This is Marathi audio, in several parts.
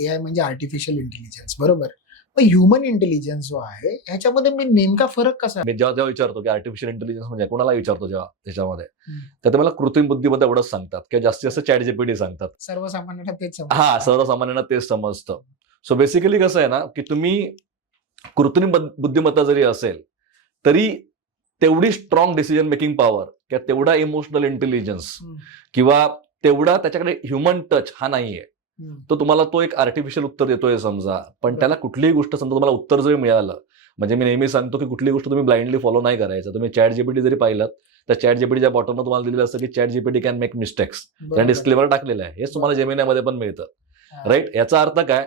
AI म्हणजे आर्टिफिशियल इंटेलिजन्स, बरोबर. पण ह्युमन इंटेलिजन्स जो आहे ह्याच्यामध्ये मी नेमका फरक कसा? मी जेव्हा विचारतो की आर्टिफिशियल इंटेलिजन्स म्हणजे कोणाला विचारतो जेव्हा त्याच्यामध्ये, हम्म. तर ते मला कृत्रिम बुद्धिमत्ता एवढंच सांगतात किंवा जास्तीत जास्त चॅट जीपीटी सांगतात. सर्वसामान्यांना तेच हा, सर्वसामान्यांना तेच समजतं. सो बेसिकली कसं आहे ना, की तुम्ही कृत्रिम बुद्धिमत्ता जरी असेल तरी तेवढी स्ट्रॉंग डिसिजन मेकिंग पॉवर किंवा तेवढा इमोशनल इंटेलिजन्स किंवा तेवढा त्याच्याकडे ह्युमन टच हा नाहीये. तो तुम्हाला तो एक आर्टिफिशियल उत्तर देतोय समजा, पण त्याला कुठलीही गोष्ट समजा तुम्हाला उत्तर जरी मिळालं, म्हणजे मी नेहमी सांगतो की कुठली गोष्ट तुम्ही ब्लाइंडली फॉलो नाही करायचं. तुम्ही चॅट जीपीटी जरी पाहिलं तर चॅट जीपीटीच्या बॉटमला तुम्हाला दिलेलं असतं की chat GPT can make mistakes, त्या डिस्क्लेमर टाकलेलं आहे. हेच तुम्हाला जेमिनायमध्ये पण मिळतं, राईट. याचा अर्थ काय,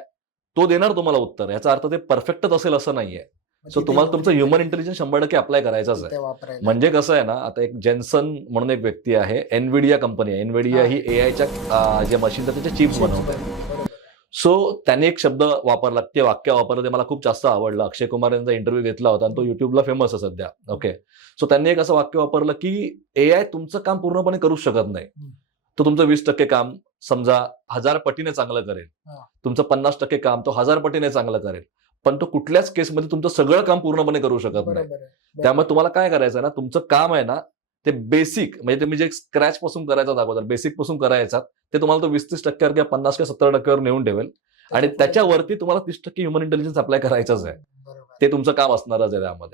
तो देणार तुम्हाला उत्तर, याचा अर्थ ते परफेक्टच असेल असं नाहीये. सो तुम्हाला तुमचं ह्युमन इंटेलिजन्स 100% अप्लाय करायचंच आहे. म्हणजे कसं आहे ना, आता एक जेन्सन म्हणून एक व्यक्ती आहे, एनव्हिडिया कंपनी आहे. एनव्हिडिया ही एआयच्या जे मशीन त्याच्या चिप्स बनवतात. सो त्याने एक शब्द वापरला, ते वाक्य वापरलं, ते मला खूप जास्त आवडलं. अक्षय कुमार यांचा इंटरव्ह्यू घेतला होता आणि तो युट्यूबला फेमस आहे सध्या. ओके. सो त्यांनी एक असं वाक्य वापरलं की एआय तुमचं काम पूर्णपणे करू शकत नाही. तो तुमचं 20% काम समजा 1000 पटीने चांगलं करेल, तुमचं 50% काम तो 1000 पटीने चांगलं करेल, पण तो कुठल्याच केसमध्ये तुमचं सगळं काम पूर्णपणे करू शकत नाही. त्यामुळे तुम्हाला काय करायचं ना, तुमचं काम आहे ना ते बेसिक, म्हणजे तुम्ही जे स्क्रॅच पासून करायचं अगोदर, बेसिक पासून करायचा, ते तुम्हाला तो 20-30% किंवा 50 किंवा 70% नेऊन ठेवेल आणि त्याच्यावरती तुम्हाला 30% ह्युमन इंटेलिजन्स अप्लाय करायचंच आहे. ते तुमचं काम असणारच आहे त्यामध्ये.